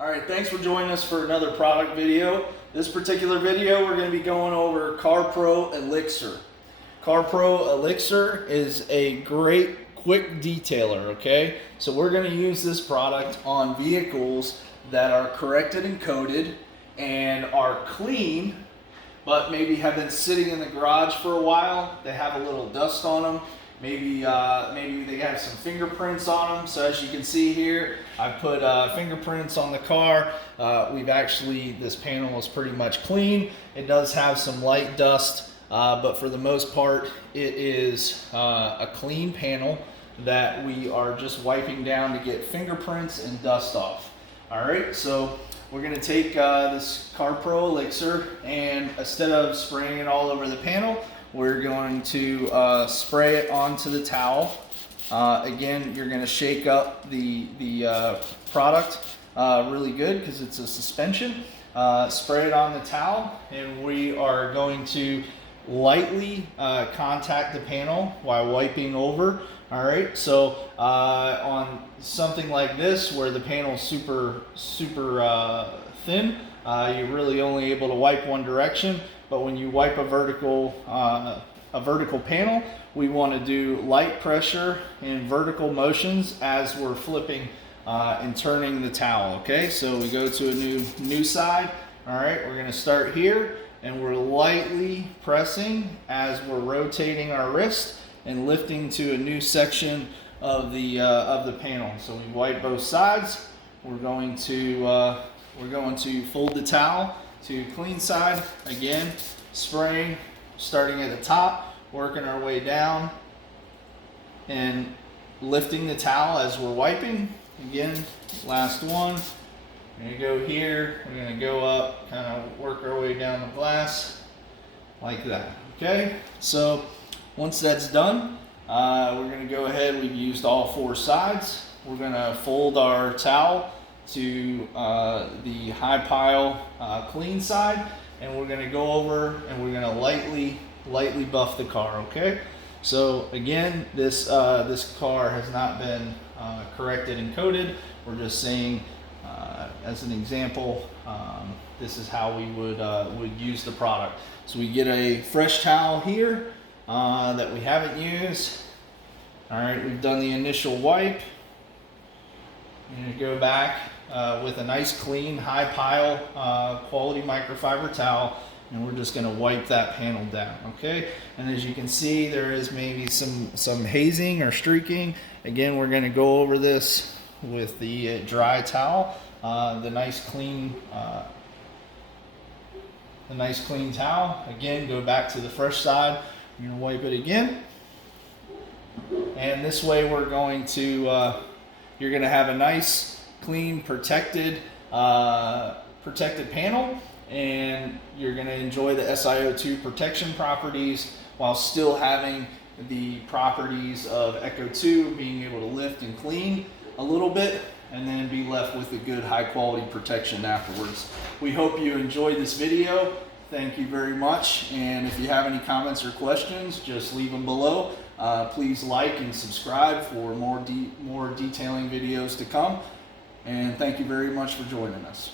All right, thanks for joining us for another product video. This particular video, we're going to be going over CarPro Elixr. CarPro Elixr is a great quick detailer, okay? So we're going to use this product on vehicles that are corrected and coated and are clean, but maybe have been sitting in the garage for a while. They have a little dust on them. Maybe they have some fingerprints on them. So as you can see here, I put fingerprints on the car. This panel is pretty much clean. It does have some light dust, but for the most part, it is a clean panel that we are just wiping down to get fingerprints and dust off. All right, so we're gonna take this CarPro Elixr, and instead of spraying it all over the panel, we're going to spray it onto the towel. Again, you're going to shake up the product really good because it's a suspension. Spray it on the towel, and we are going to lightly contact the panel while wiping over. All right, so on something like this where the panel is super thin, you're really only able to wipe one direction. But when you wipe a vertical panel, we want to do light pressure and vertical motions as we're flipping and turning the towel. Okay, so we go to a new side. All right, we're going to start here, and we're lightly pressing as we're rotating our wrist and lifting to a new section of the panel. So we wipe both sides. We're going to fold the towel to clean side. Again, spraying, starting at the top, working our way down, and lifting the towel as we're wiping. Again, last one. We're gonna go here, we're gonna go up, kind of work our way down the glass, like that, okay? So, once that's done, we're gonna go ahead, we've used all four sides. We're gonna fold our towel to the high pile clean side, and we're going to go over and we're going to lightly buff the car. Okay, so again, this car has not been corrected and coated. We're just saying as an example, this is how we would use the product. So we get a fresh towel here that we haven't used. All right, we've done the initial wipe. You're going to go back with a nice clean high pile quality microfiber towel, and we're just going to wipe that panel down. Okay, and as you can see, there is maybe some hazing or streaking. Again, we're going to go over this with the dry towel, the nice clean towel. Again, go back to the fresh side. You're going to wipe it again, and this way we're going to you're going to have a nice, clean, protected panel, and you're going to enjoy the SiO2 protection properties while still having the properties of Echo 2, being able to lift and clean a little bit, and then be left with a good high quality protection afterwards. We hope you enjoyed this video. Thank you very much, and if you have any comments or questions, just leave them below. Please like and subscribe for more detailing videos to come. And thank you very much for joining us.